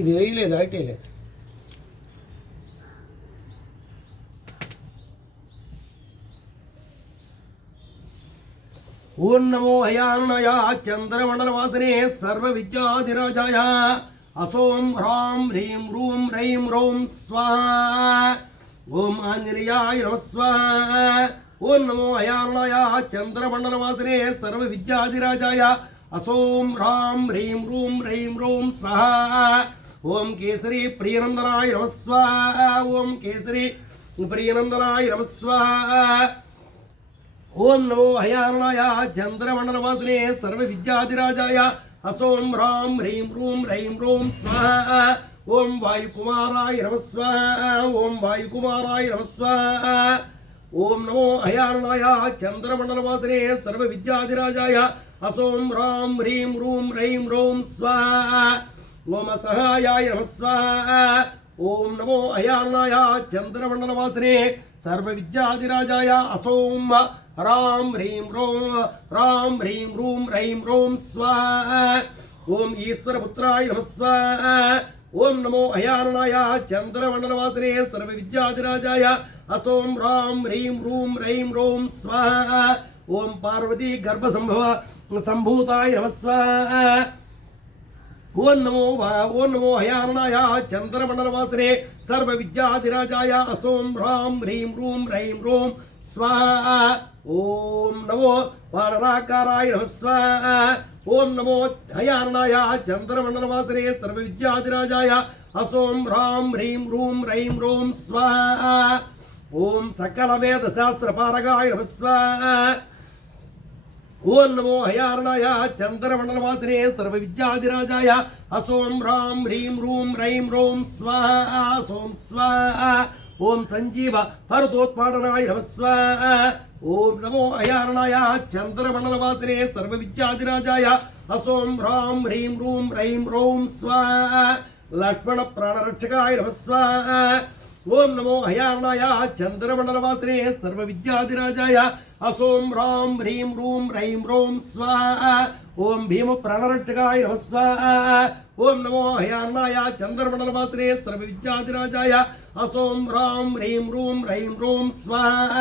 ఇది వేయలేదు అట్టేలేదు. ఓం నమో అయానయ చంద్రమండలవాసనే సర్వ విద్యాధిరాజాయ అసోం హ్రాం హ్రీం రూం రైం రౌం స్వాహ. ఓం ఆంజనేయాయ నమః స్వాహ. ఓం నమో అయానయ చంద్రమండలవాసనే సర్వ విద్యాధిరాజాయ అసోం హ్రాం హ్రీం రూం రైం రౌం స్వాహ. ఓం కేసరి ప్రియనందనాయ నమః స్వాహ. ఓం కేసరి ప్రియనందనాయ నమః స్వాహ. ఓం నమో అయానయ చంద్రమండలవాసనే సర్వ విద్యాధిరాజాయ అసోం హ్రాం హ్రీం రూం రైం రౌం స్వాహ. ఓం వాయుకుమారాయ నమః స్వాహ. ఓం వాయుకుమారాయ నమః స్వాహ. ఓం నమో అయానయ చంద్రమండలవాసనే సర్వ విద్యాధిరాజాయ అసోం హ్రాం హ్రీం రూం రైం రౌం స్వాహ. ఓం అసహాయాయ నమః స్వాహ. ఓం నమో అయానయ చంద్రమండలవాసనే సర్వ విద్యాధిరాజాయ అసోం హ్రాం హ్రీం రూం రైం రౌం స్వాహ. ఓం ఈశ్వరపుత్రాయ నమః స్వాహ. ఓం నమో అయానయ చంద్రమండలవాసనే సర్వ విద్యాధిరాజాయ అసోం హ్రాం హ్రీం రూం రైం రౌం స్వాహ. ఓం పార్వతీ గర్భ సంభూతాయ నమః స్వాహ. ఓం నమో అయానయ చంద్రమండలవాసనే సర్వ విద్యాధిరాజాయ అసోం హ్రాం హ్రీం రూం రైం రౌం స్వాహ. ఓం నమో వానరాకారాయ నమః స్వాహ. ఓం నమో అయానయ చంద్రమండలవాసనే సర్వ విద్యాధిరాజాయ అసోం హ్రాం హ్రీం రూం రైం రౌం స్వాహ. ఓం సకల వేద శాస్త్ర పారగాయ నమః స్వాహ. ఓం నమో అయానయ చంద్రమండలవాసనే సర్వ విద్యాధిరాజాయ అసోం హ్రాం హ్రీం రూం రైం రౌం స్వాహ. సోం స్వాహ. ఓం సంజీవ భరతోత్పాదనాయ నమః స్వాహ. ఓం నమో అయానయ చంద్రమండలవాసనే సర్వ విద్యాధిరాజాయ అసోం హ్రాం హ్రీం రూం రైం రౌం స్వాహ. లక్ష్మణ ప్రాణరక్షకాయ నమః స్వాహ. ఓం నమో అయానయ చంద్రమండలవాసనే సర్వ విద్యాధిరాజాయ అసోం హ్రాం హ్రీం రూం రైం రౌం స్వాహ. ఓం భీమ ప్రాణరక్షకాయ నమః స్వాహ. ఓం నమో అయానయ చంద్రమండలవాసనే సర్వ విద్యాధిరాజాయ అసోం హ్రాం హ్రీం రూం రైం రౌం స్వాహ.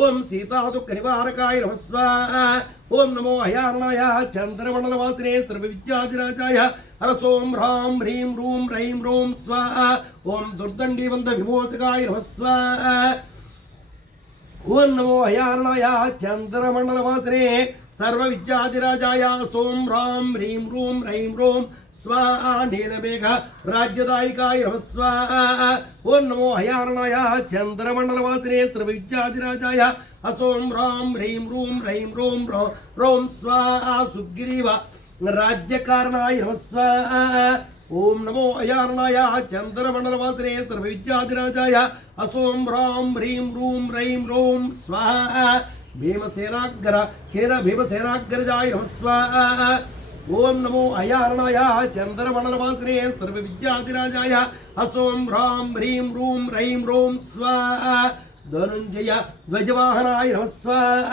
ఓం సీతాదుఃఖ నివారకాయ నమః స్వాహ. ఓం నమో అయానయ చంద్రమండలవాసనే సర్వ విద్యాధిరాజాయ అసోం హ్రాం హ్రీం రూం రైం రౌం స్వాహ. ఓం దుర్దండీవంద విమోచకాయ నమః స్వాహ. ఓం నమో అయానయ చంద్రమండలవాసనే సర్వ విద్యాధిరాజాయ అసోం హ్రాం హ్రీం రూం రైం రౌం స్వాహ. నీలమేఘ రాజ్యదాయికాయ నమః స్వాహ. ఓం నమో అయానయ చంద్రమండలవాసనే సర్వ విద్యాధిరాజాయ అసోం హ్రాం హ్రీం రూం రైం రౌం రౌం స్వాహ. సుగ్రీవ రాజ్యకారణాయ నమః స్వాహ. ఓం నమో అయానయ చంద్రమండలవాసనే సర్వ విద్యాధిరాజాయ అసోం హ్రాం హ్రీం రూం రైం రౌం స్వాహ. భీమసేనాగ్రజాయ నమః స్వాహ. ఓం నమో అయానయ చంద్రమండలవాసనే సర్వ విద్యాధిరాజాయ అసోం హ్రాం హ్రీం రూం రైం రౌం స్వాహ. ధనుంజయ ధ్వజవాహనాయ నమః స్వాహ.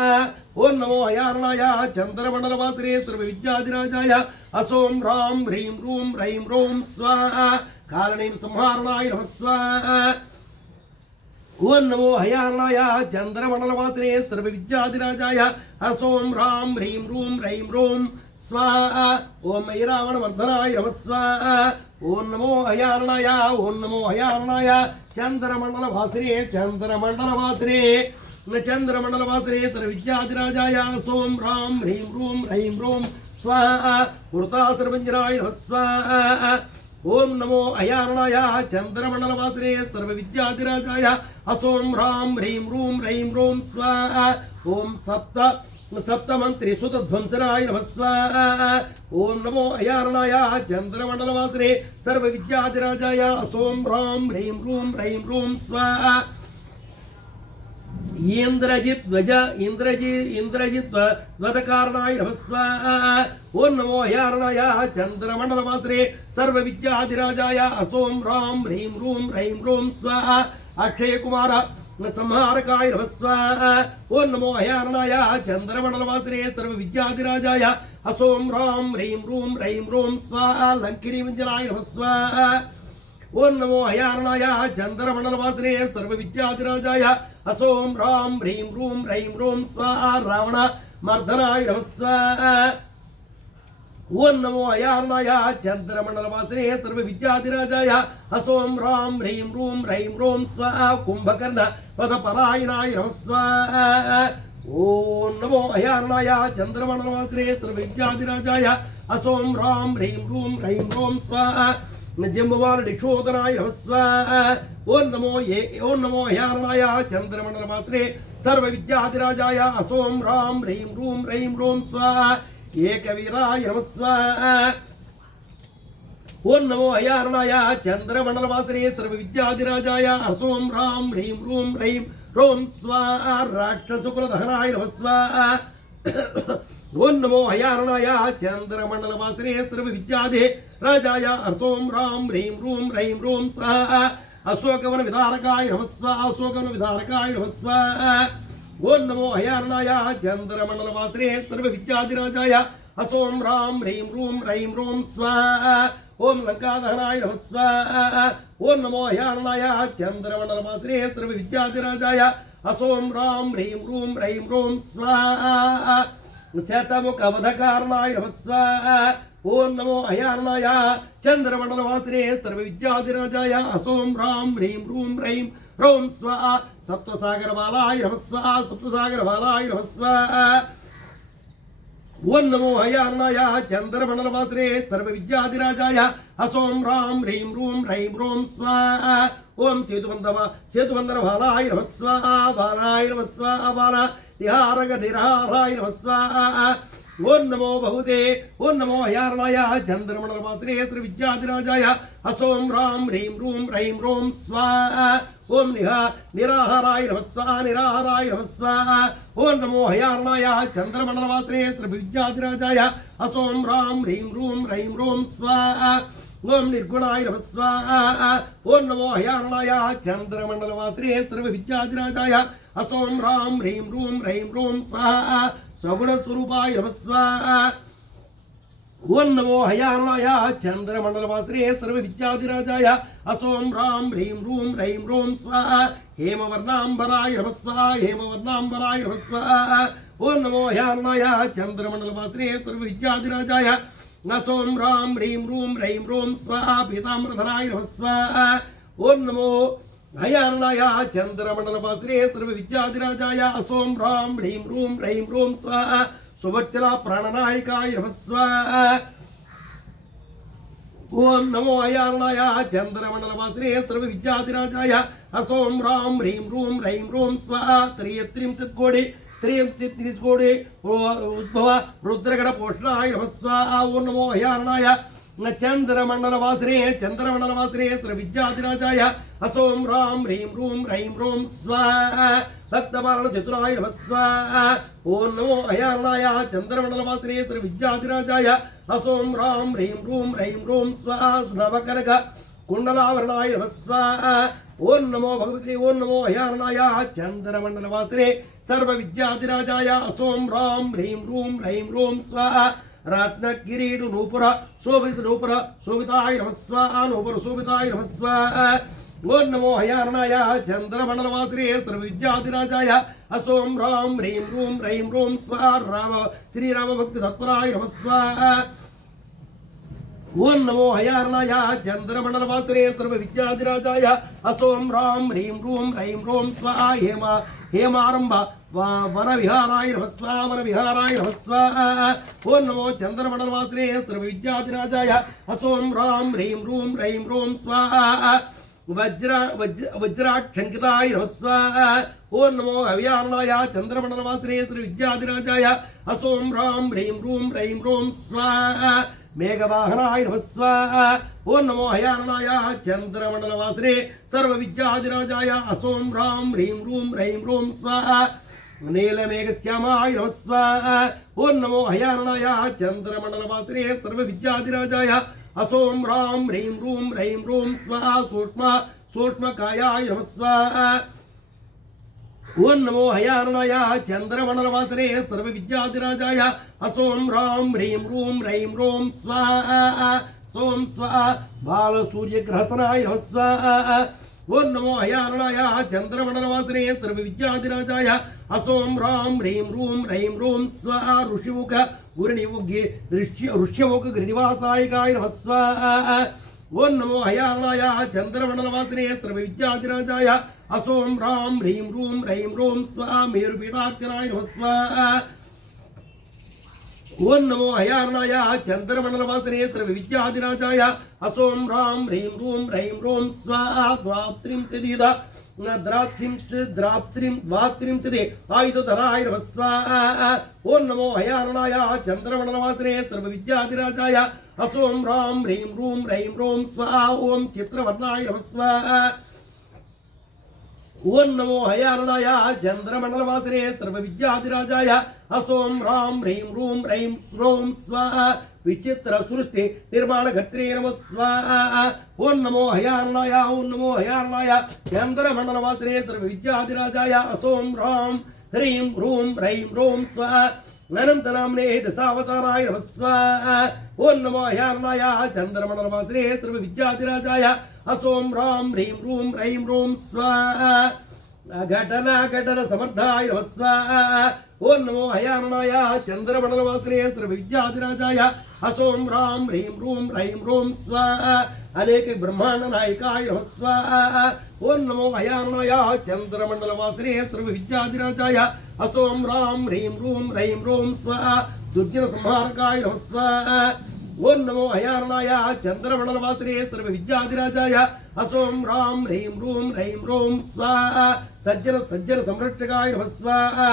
ఓం నమో అయానయ చంద్రమండలవాసనే సర్వ విద్యాధిరాజాయ అసోం హ్రాం హ్రీం రూం రైం రౌం స్వాహ. కాలనేమి సంహారణాయ నమః స్వాహ. ఓం నమో అయానయ చంద్రమండలవాసనే సర్వ విద్యాధిరాజాయ అసోం హ్రాం హ్రీం రూం రైం రౌం స్వాహ. ఓం ఐరావణవర్ధనాయ నమః స్వాహ. ఓం నమో అయానయ చంద్రమండలవాసనే సర్వ విద్యాధిరాజాయ అసోం హ్రాం హ్రీం రూం రైం రౌం స్వాహ. వృతాసురభంజనాయ నమః స్వాహ. ఓం నమో అయానయ చంద్రమండలవాసనే సర్వ విద్యాధిరాజాయ అసోం హ్రాం హ్రీం రూం రైం రౌం స్వాహ. ఓం సప్తమంత్రి సుతధ్వంసనాయ నమః స్వాహ. ఓం నమో అయానయ చంద్రమండలవాసనే సర్వ విద్యాధిరాజాయ అసోం హ్రాం హ్రీం రూం రైం రౌం స్వాహ. ఇంద్రజిత్ ధ్వజకారణాయ నమః స్వాహ. ఓం నమో అయానయ చంద్రమండలవాసనే సర్వ విద్యాధిరాజాయ అసోం హ్రాం హ్రీం రూం రైం రౌం స్వాహ. అక్షయ కుమార संहारकाय नमः स्वाहा ओं नमो अयारणाय चंद्रमंडलवासिने सर्वविद्याधिराजाय असों ह्रां ह्रीं रूं रैं रों स्वाहा लंकिनी व्यंजनाय नमः स्वाहा ओं नमो अयारणाय चंद्रमंडलवासिने सर्वविद्याधिराजाय असों ह्रां ह्रीं रूं रैं रों स्वाहा रावण मर्दनाय नमः स्वाहा ओं नमो अयारणाय चंद्रमंडलवासिने सर्वविद्याधिराजाय असों ह्रां ह्रीं रूं रैं रों स्वाहा कुंभकर्ण पदपलायनाय नमः स्वाहा ओं नमो अयारणाय चंद्रमंडलवासिने सर्वविद्याधिराजाय असों ह्रां ह्रीं रूं रैं रों स्वाहा जम्बुवार दिक्षोदनाय नमः स्वाहा ओं नमो अयारणाय चंद्रमंडलवासिने सर्वविद्याधिराजाय असों ह्रां ह्रीं रूं रैं रों स्वाहा एकवीराय नमः स्वाहा ओं नमो अयारणाय चंद्रमंडलवासिने सर्वविद्याधिराजाय असों ह्रां ह्रीं रूं रैं रों स्वाहा राक्षसकुलदहनाय नमः स्वाहा ओं नमो अयारणाय चंद्रमंडलवासिने सर्वविद्याधिराजाय असों ह्रां ह्रीं रूं रैं रों स्वाहा अशोकवन विधारकाय नमः स्वाहा अशोकवन विधारकाय नमः स्वाहा ओं नमो अयारणाय चंद्रमंडलवासिने सर्वविद्याधिराजाय असों ह्रां ह्रीं रूं रैं रों स्वाहा ओं लंकादहनाय नमः स्वाहा ओं नमो अयारणाय चंद्रमंडलवासिने सर्वविद्याधिराजाय असों ह्रां ह्रीं रूं रैं रों स्वाहा शतमुखवधकारणाय नमः स्वाहा ओं नमो अयारणाय चंद्रमंडलवासिने सर्वविद्याधिराजाय असों ह्रां ह्रीं रूं रैं रों स्वाहा सप्तसागरबालाय नमः स्वाहा सप्तसागरबालाय नमः स्वाहा ओं नमो अयारणाय चंद्रमंडलवासिने सर्वविद्याधिराजाय असों ह्रां ह्रीं रूं रैं रों स्वाहा ओं सेतुबंधनबालाय नमः स्वाहा बालाय नमः स्वाहा बाला निहारगनिर्हाराय नमः स्वाहा ओं नमो बहुते ओं नमो अयारणाय चंद्रमंडलवासिने सर्वविद्याधिराजाय असों ह्रां ह्रीं रूं रैं रों स्वाहा ओं निराहाराय नमः स्वाहा निराहाराय नमः स्वाहा ओं नमो अयारणाय चंद्रमंडलवासिने सर्वविद्याधिराजाय असों ह्रां ह्रीं रूं रैं रों स्वाहा ओं निर्गुणाय नमः स्वाहा ओं नमो अयारणाय चंद्रमंडलवासिने सर्वविद्याधिराजाय असों ह्रां ह्रीं रूं रैं रों स्वाहा सगुणस्वरूपाय नमः स्वाहा ओं नमो अयारणाय चंद्रमंडलवासिने सर्वविद्याधिराजाय असों ह्रां ह्रीं रूं रैं रों स्वाहा हेमवर्णांबराय नमः स्वाहा हेमवर्णांबराय नमः स्वाहा ओं नमो अयारणाय चंद्रमंडलवासिने सर्वविद्याधिराजाय असों ह्रां ह्रीं रूं रैं रों स्वाहा पीताम्बरधराय नमः स्वाहा ओं नमो अयारणाय चंद्रमंडलवासिने सर्वविद्याधिराजाय असों ह्रां ह्रीं रूं रैं रों स्वाहा सुवत्सला प्राणनायकाय नमः स्वाहा ओं नमो अयारणाय चंद्रमंडलवासिने सर्वविद्याधिराजाय असों ह्रां ह्रीं रूं रैं रों स्वाहा त्रियत्रिंशत् कोटि उद्भव रुद्रगण पोषणाय नमः स्वाहा ओं नमो अयारणाय चंद्रमंडलवासिने सर्वविद्याधिराजाय असों ह्रां ह्रीं रूं रैं रों स्वाहा भक्तबालचतुराय नमः स्वाहा ओं नमो अयारणाय चंद्रमंडलवासिने सर्वविद्याधिराजाय असों ह्रां ह्रीं रूं रैं रों स्वाहा नवकनक कुंडलावरणाय नमः स्वाहा ओं नमो भगवते ओं नमो अयारणाय चंद्रमंडलवासिने सर्वविद्याधिराजाय असों ह्रां ह्रीं रूं रैं रों स्वाहा रत्नकिरीट नूपुर शोभिताय नमः स्वाहा नूपुर शोभिताय नमः स्वाहा ओं नमो अयारणाय चंद्रमंडलवासिने सर्वविद्याधिराजाय असों ह्रां ह्रीं रूं रैं रों स्वाहा श्रीराम भक्ति तत्पराय नमः स्वाहा ओं नमो अयारणाय चंद्रमंडलवासिने सर्वविद्याधिराजाय असों ह्रां ह्रीं रूं रैं रों स्वाहा हेमारंभ वनविहाराय नमः स्वाहा वनविहाराय नमः स्वाहा ओं नमो चंद्रमंडलवासिने सर्वविद्याधिराजाय असों ह्रां ह्रीं रूं रैं रों स्वाहा वज्राक्षंकिताय नमः स्वाहा ओं नमो अयारणाय चंद्रमंडलवासिने सर्वविद्याधिराजाय असों ह्रां ह्रीं रूं रैं रों स्वाहा मेघवाहनाय नमः स्वाहा ओं नमो अयारणाय चंद्रमंडलवासिने सर्वविद्याधिराजाय असों ह्रां ह्रीं रूं रैं रों स्वाहा नीलमेघश्यामाय नमः स्वाहा ओं नमो अयारणाय चंद्रमंडलवासिने सर्वविद्याधिराजाय असों ह्रां ह्रीं रूं रैं रों स्वाहा सूक्ष्मकायाय नमः स्वाहा ఓం నమో హయారణాయ చంద్రమండలవాసనే సర్వ విద్యాధిరాజాయ అసోం హ్రాం హ్రీం రూం రైం రోం స్వాహా సోం స్వాహా బాల సూర్యగ్రహసనాయ నమః స్వాహా. ఓం నమో హయారణాయ చంద్రమండలవాసనే సర్వ విద్యాధిరాజాయ అసోం హ్రాం హ్రీం రూం రైం రోం స్వాహా ఋషిముఖ ఋష్యముఖ గిరినివాసాయకాయ నమః స్వాహా. ఓం నమో హయారణాయ చంద్రమండలవాసనే సర్వ విద్యాధిరాజాయ అసోం హ్రాం హ్రీం రూం రైం రోం స్వాహా మేరుపీఠార్చనాయ నమః స్వాహా. ఓం నమో హయారణాయ చంద్రమండలవాసనే సర్వ విద్యాధిరాజాయ అసోం హ్రాం హ్రీం రూం రైం రోం స్వాహా ద్వాత్రింశదీద ద్వాత్రింశదే ఆయుధధరాయ నమః స్వాహా. ఓం నమో హయారణాయ చంద్రమండలవాసనే సర్వ విద్యాధిరాజాయ అసోం హ్రాం హ్రీం రూం రైం రోం స్వాహా ఓం చిత్రవర్ణాయ నమః స్వాహా. ఓం నమో హయారణాయ చంద్రమండలవాసనే సర్వ విద్యాధిరాజాయ అసోం హ్రాం హ్రీం రూం రైం శ్రోం స్వాహా విచిత్ర సృష్టి నిర్మాణకర్త్రే నమః స్వాహా. ఓం నమో హయారణాయ ఓం నమో హయారణాయ చంద్రమండలవాసనే సర్వ విద్యాధిరాజాయ అసోం హ్రాం హ్రీం రూం రైం రోం స్వాహా అనంతనామ్నే దశావతారాయ నమః స్వాహా. ఓం నమో హయారణాయ చంద్రమండలవాసనే సర్వ విద్యాధిరాజాయ అసోం హ్రాం హ్రీం రూం రైం రోం స్వాహా ఘటన సమర్థాయ నమః స్వాహా. ఓం నమో హయారణాయ చంద్రమండలవాసనే సర్వ విద్యాధిరాజాయ అసోం హ్రాం హ్రీం రూం రైం రోం స్వాహా అనేక బ్రహ్మాండ నాయకాయ నమః స్వాహా. ఓం నమో హయారణాయ చంద్రమండలవాసనే సర్వ విద్యాధిరాజాయ అసోం హ్రాం హ్రీం రూం రైం రోం స్వాహా దుర్జన సంహారకాయ నమః స్వాహా. ఓం నమో హయారణాయ చంద్రమండలవాసనే సర్వ విద్యాధిరాజాయ అసోం హ్రాం హ్రీం రూం రైం రోం స్వాహా సజ్జన సంరక్షకాయ నమః స్వాహా.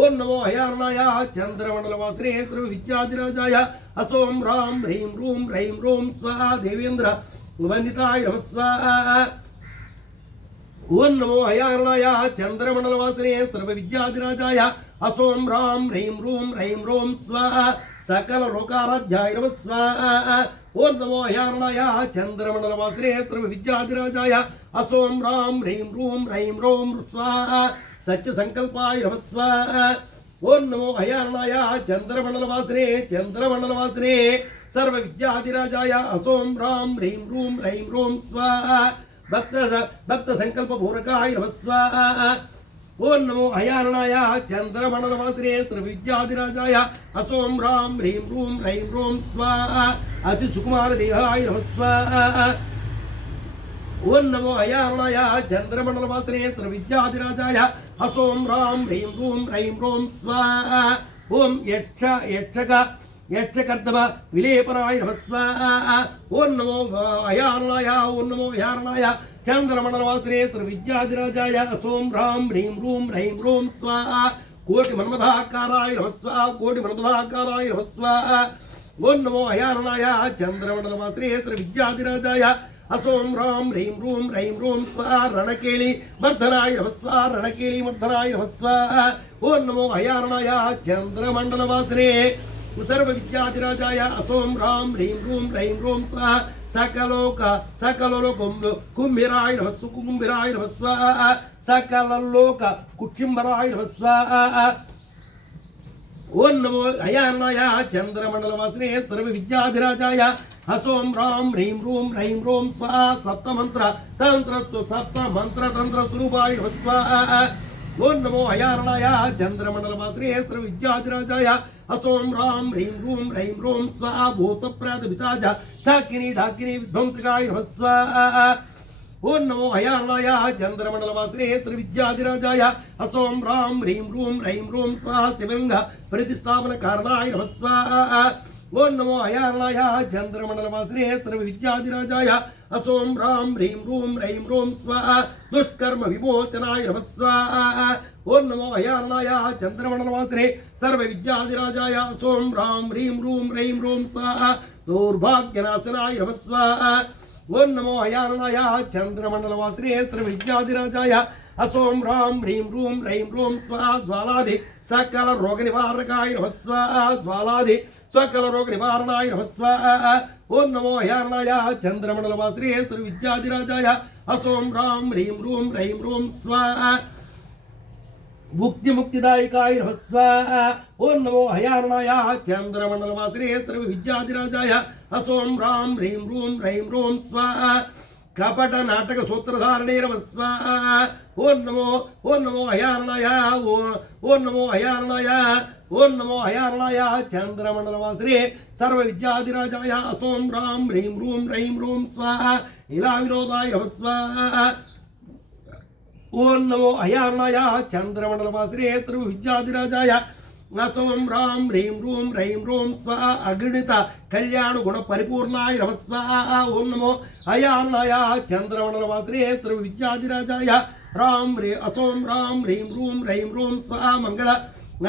ఓం నమో హయారణాయ చంద్రమండలవాసనే సర్వ విద్యాధిరాజాయ అసోం హ్రాం హ్రీం రూం రైం రోం స్వాహా దేవేంద్ర వందితాయ నమః స్వాహా. ఓం నమో హయారణాయ చంద్రమండలవాసనే సర్వ విద్యాధిరాజాయ అసోం హ్రాం హ్రీం రూం రైం రోం స్వాహా సకల లోకారాధ్యాయ నమః స్వాహా. ఓం నమో హయారణాయ చంద్రమండలవాసనే సర్వ విద్యాధిరాజాయ అసోం హ్రాం హ్రీం రూం రైం రోం స్వాహా సత్య సంకల్పాయ నమః స్వాహా. ఓం నమో హయారణాయ చంద్రమండలవాసనే సర్వ విద్యాధిరాజాయ అసోం హ్రాం హ్రీం రూం రైం రోం స్వాహా భక్త సంకల్ప పూరకాయ నమః స్వాహా. ఓం నమో హయారణాయ చంద్రమండలవాసనే సర్వ విద్యాధిరాజాయ అసోం హ్రాం హ్రీం రూం రైం రోం స్వాహా అతి సుకుమార దేహాయ నమః స్వాహా. ఓం నమో హయారణాయ చంద్రమండలవాసనే సర్వ విద్యాధిరాజాయ అసోం హ్రాం హ్రీం రూం రైం రోం స్వాహా. ఓం యక్షకర్తవ విలేపనాయ నమః స్వాహా. ఓం నమో హయారణాయ చంద్రమండలవాసనే సర్వ విద్యాధిరాజాయ అసోం హ్రాం హ్రీం రూం రైం రోం స్వాహా కోటి మన్మథాకారాయ నమః స్వాహా కోటి మన్మథాకారాయ నమః స్వాహా. ఓం నమో హయారణాయ చంద్రమండలవాసనే సర్వ విద్యాధిరాజాయ అసోం హ్రాం హ్రీం రూం రైం రోం స్వాహా రణకేళి మర్దనాయ నమః స్వాహా రణకేళి మర్దనాయ నమః స్వాహా. ఓం నమో హయారణాయ చంద్రమండలవాసనే సర్వ విద్యాధిరాజాయ అసోం హ్రాం హ్రీం రూం రైం రోం స్వాహా సకలోక కుంభిరాయ నమః కుంభిరాయ నమః స్వాహా సకలలోక కుక్షింబరాయ నమః స్వాహా. ఓం నమో హయారణాయ చంద్రమండలవాసనే సర్వ విద్యాధిరాజాయ అసోం హ్రాం హ్రీం రూం రైం రోం స్వాహా సప్తమంత్ర తంత్ర స్వరూపాయ నమః స్వాహా. ఓం నమో హయారణాయ చంద్రమండలవాసనే సర్వ విద్యాధిరాజాయ అసోం హ్రాం హ్రీం రూం రైం రోం స్వాహా భూత ప్రేత పిశాచ శాకిని ఢాకిని విధ్వంసకాయ నమః స్వాహా. ఓం నమో హయారణాయ చంద్రమండలవాసనే సర్వ విద్యాధిరాజాయ అసోం హ్రాం హ్రీం రూం రైం రోం స్వాహా శివలింగ ప్రతిష్టాపన కారణాయ నమః స్వాహా. ఓం నమో హయారణాయ చంద్రమండలవాసనే సర్వ విద్యాధిరాజాయ అసోం హ్రాం హ్రీం రూం రైం రోం స్వాహా దుష్కర్మ విమోచనాయ నమః స్వాహా. ఓం నమో హయారణాయ చంద్రమండలవాసనే సర్వ విద్యాధిరాజాయ అసోం హ్రాం హ్రీం రూం రైం రోం స్వాహా దౌర్భాగ్యనాశనాయ నమః స్వాహా. ఓం నమో హయారణాయ చంద్రమండలవాసనే సర్వ విద్యాధిరాజాయ అసోం హ్రాం హ్రీం రూం రైం రోం స్వాహా జ్వాలాది సకల రోగ నివారకాయ నమః స్వాహా జ్వాలాది సకల రోగ నివారణాయ నమః స్వాహా. ఓం నమో హయారణాయ చంద్రమండలవాసనే సర్వ విద్యాధిరాజాయ అసోం హ్రాం హ్రీం రూం రైం రోం స్వాహా मुक्तिदायकाय नमः स्वाहा। ओं नमो हयारणाय चंद्रमंडलवासिने सर्व विद्याधिराजाय असों ह्रां ह्रीं रूं रैं रूं स्वाहा। कपट नाटक सूत्रधारणे नमः स्वाहा। ओं नमो हयारणाय ओं नमो हयारणाय ओं नमो हयारणाय चंद्रमंडलवासिने सर्व विद्याधिराजाय असों ह्रां ह्रीं रूं रैं रूं स्वाहा। इला विनोदाय नमः स्वाहा। ओं नमो हयारणाय चंद्रमंडलवासिने सर्व विद्याधिराजाय असों ह्रां ह्रीं रूं रैं रूं स्वाहा। अगणित कल्याण गुण परिपूर्णाय नमः स्वाहा। ओं नमो हयारणाय चंद्रमंडलवासिने सर्व विद्याधिराजाय असों ह्रां ह्रीं रूं रैं रूं स्वाहा। मंगल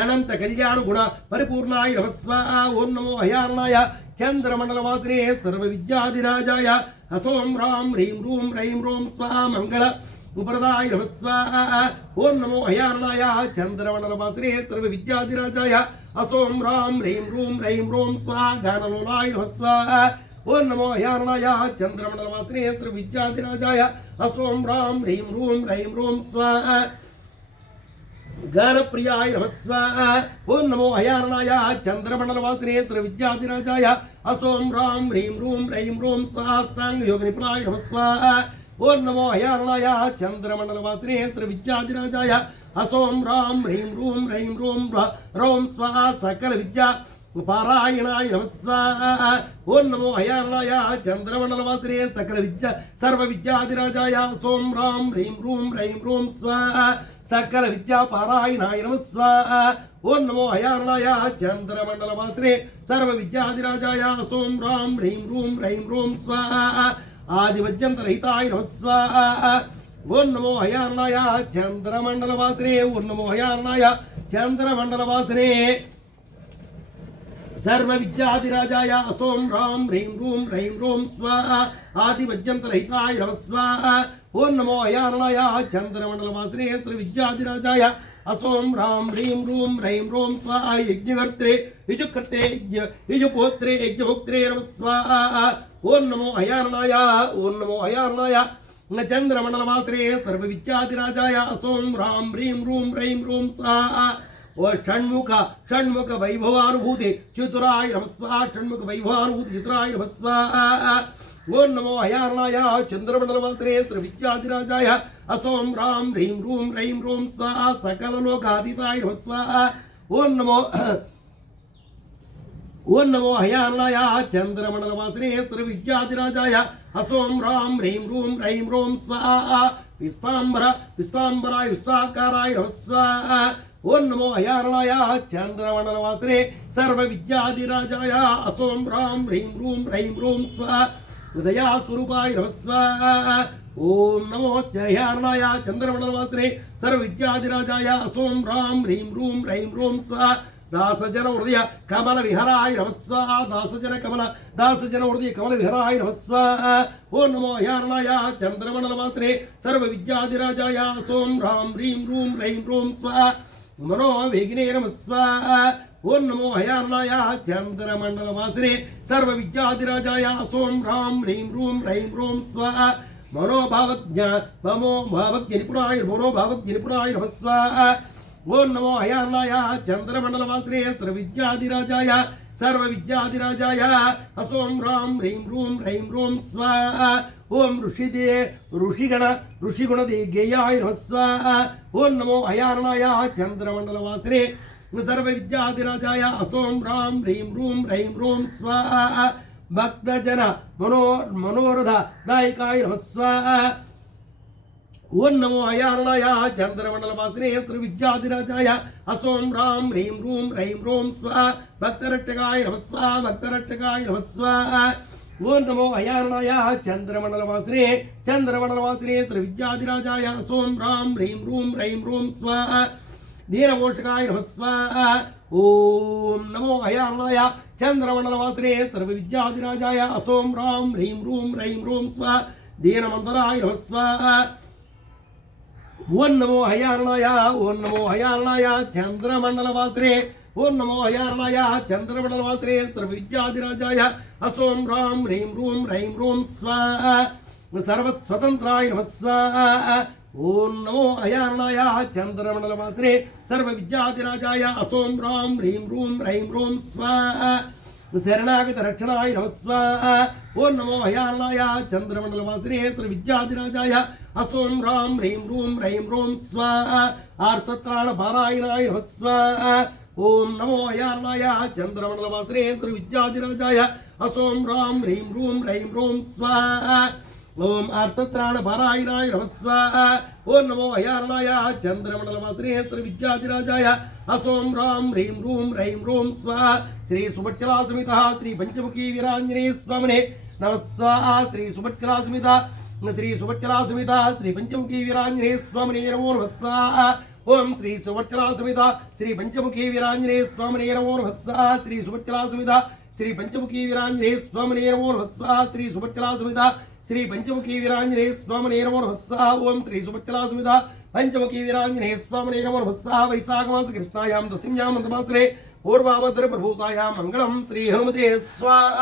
अनंत कल्याण गुण परिपूर्णाय नमः स्वाहा। ओं नमो हयारणाय चंद्रमंडलवासिने सर्व विद्याधिराजाय असों ह्रां ह्रीं रूं रैं रूं स्वाहा। मंगल उपरदाय नमः स्वाहा। ओं नमो हयारणाय चंद्रमंडलवासिने सर्व विद्याधिराजाय असों ह्रां ह्रीं रूं रैं रूं स्वाहा। गानलोलाय नमः स्वाहा। ओं नमो हयारणाय चंद्रमंडलवासिने सर्व विद्याधिराजाय असों ह्रां ह्रीं रूं रैं रूं स्वाहा। गानप्रियाय नमः स्वाहा। ओं नमो हयारणाय चंद्रमंडलवासिने सर्व विद्याधिराजाय असों ह्रां ह्रीं रूं रैं रूं स्वाहा। अष्टांग योग निपुणाय नमः स्वाहा। ओं नमो हयारणाय चंद्रमंडलवासिने सर्व विद्याधिराजाय असों ह्रां ह्रीं रूं रैं रूं रौं स्वाहा। सकल विद्या पारायणाय नमः स्वाहा। ओं नमो हयारणाय चंद्रमंडलवासिने सकल विद्या सर्व विद्याधिराजाय असों ह्रां ह्रीं रूं रैं रूं स्वाहा। सकल विद्या पारायणाय नमः स्वाहा। ओं नमो हयारणाय चंद्रमंडलवासिने सर्व विद्याधिराजाय असों ह्रां ह्रीं रूं रैं रूं स्वाहा। आदिवज्जंतरहिताय नमः स्वाहा। ओं नमो हयारणाय चंद्रमंडलवासिने ओं नमो हयारणाय चंद्रमंडलवासिने सर्व विद्याधिराजाय असों ह्रां ह्रीं रूं रैं रूं स्वाहा। आदिवज्जंतरहिताय नमः स्वाहा। ओं नमो हयारणाय चंद्रमंडलवासिने सर्व विद्याधिराजाय असों ह्रां ह्रीं रूं रैं रूं स्वाहा। यज्ञकर्त्रे यजुकर्त्रे यजुपोत्रे यज्ञभोक्त्रे नमः स्वाहा। ओं नमो हयारणाय चंद्रमंडलवासिने सर्व विद्याधिराजाय असों ह्रां ह्रीं रूं रैं रूं स्वाहा। ओ षण्मुख वैभवानुभूति चतुराय नमः स्वाहा। षण्मुख वैभवानुभूति चतुराय नमः स्वाहा। ओं नमो हयारणाय चंद्रमंडलवासिने सर्व विद्याधिराजाय असों ह्रां ह्रीं रूं रैं रूं स्वाहा। सकल लोकातीताय नमः स्वाहा। ओं नमो हयारणाय चंद्रमंडलवासिने सर्व विद्याधिराजाय असों ह्रां ह्रीं रूं रैं रूं स्वाहा। विश्वाम्बराय विश्वाकाराय नमः स्वाहा। ओं नमो हयारणाय चंद्रमंडलवासिने सर्व विद्याधिराजाय असों ह्रां ह्रीं रूं रैं रूं स्वाहा। हृदयास्वरूपाय नमः स्वाहा। ओं नमो हयारणाय चंद्रमंडलवासिने सर्व विद्याधिराजाय असों ह्रां ह्रीं रूं रैं रूं स्वाहा। दासजन हृदय कमल विहराय नमः स्वाहा। दासजन हृदय कमल विहराय नमः स्वाहा। ओं नमो हयारणाय चंद्रमंडलवासिने सर्व विद्याधिराजाय असों ह्रां ह्रीं रूं रैं रूं स्वाहा। मनोवेगिने नमः स्वाहा। ओं नमो हयारणाय चंद्रमंडलवासिने सर्व विद्याधिराजाय असों ह्रां ह्रीं रूं रैं रूं स्वाहा। मनोभावज्ञ निपुणाय नमः स्वाहा। ओं नमो हयारणाय चंद्रमंडलवासिने सर्व विद्याधिराजाय असों ह्रां ह्रीं रूं रैं रूं स्वाहा। ओं ऋषिगुणदेज्ञेयाय नमः स्वाहा। ओं नमो हयारणाय चंद्रमंडलवासिने सर्व विद्याधिराजाय असों ह्रां ह्रीं रूं रैं रूं स्वाहा। भक्तजन मनोरथ दायकाय नमः स्वाहा। ओं नमो हयारणाय चंद्रमंडलवासिने सर्व विद्याधिराजाय असों ह्रां ह्रीं रूं रैं रूं स्वाहा। भक्तरक्षकाय नमः स्वाहा। भक्तरक्षकाय नमः स्वाहा। ओं नमो हयारणाय चंद्रमंडलवासिने सर्व विद्याधिराजाय असों ह्रां ह्रीं रूं रैं रूं स्वाहा। दीनपोषकाय नमः स्वाहा। ओं नमो हयारणाय चंद्रमंडलवासिने सर्व विद्याधिराजाय असों ह्रां ह्रीं रूं रैं रूं स्वाहा। दीनमंदराय नमः स्वाहा। ओं नमो हयारणाय चंद्रमंडलवासिने ओं नमो हयारणाय चंद्रमंडलवासिने सर्व विद्याधिराजाय असों ह्रां ह्रीं रूं रैं रूं स्वाहा। सर्वस्वतंत्राय नमः स्वाहा। ఓం నమో అయారణాయ చంద్రమండలవాసినే సర్వ విద్యాధిరాజాయ అసోం హ్రాం హ్రీం రూం రైం రోం స్వాహ శరణాగత రక్షణాయ నమ స్వాహ. ఓం నమో అయారణాయ చంద్రమండలవాసినే సర్వ విద్యాధిరాజాయ అసోం హ్రాం హ్రీం రూం రైం రోం స్వాహ ఆర్తత్రాణ పారాయణాయ నమ స్వాహ. ఓం నమో అయారణాయ చంద్రమండలవాసినే సర్వ విద్యాధిరాజాయ అసోం హ్రాం హ్రీం రూం రైం రోం స్వాహ ఓం ఆర్తత్రాణ పారాయణాయ నమ స్వాహ. ఓం నమో అయారణాయ చంద్రమండలవాసినే సర్వ విద్యాధిరాజాయ అసోం హ్రాం హ్రీం రూం రైం రోం స్వాహ శ్రీ సుభచ్చలా సమేత శ్రీ పంచముఖీ వీరాంజనేయ స్వామినే నమ స్వాహ. శ్రీ సుభచ్చలా సమేత శ్రీ పంచముఖీ వీరాంజనేయ స్వామినే నమో నమ స్వాహ. ఓం శ్రీ సుభచ్చలా సమేత శ్రీ పంచముఖీ వీరాంజనేయ స్వామినే నమో నమ స్వాహ. శ్రీ సుభచ్చలా సమేత శ్రీ పంచముఖీ వీరాంజనేయ స్వామినే నమో నమ స్వాహ. శ్రీ సుభచ్చలా సమేత శ్రీ పంచముఖీ వీరాంజనేయ స్వామినే నమో నమ స్వాహ. ఓం శ్రీ సుభచ్చలా సమేత పంచముఖీ వీరాంజనేయ స్వామినే నమో నమ స్వాహ. వైశాఖమాస కృష్ణాయాం దశమ్యాం అంతమాసరే పూర్వాభద్ర ప్రభూతాయాం మంగళం శ్రీ హనుమతే స్వాహ.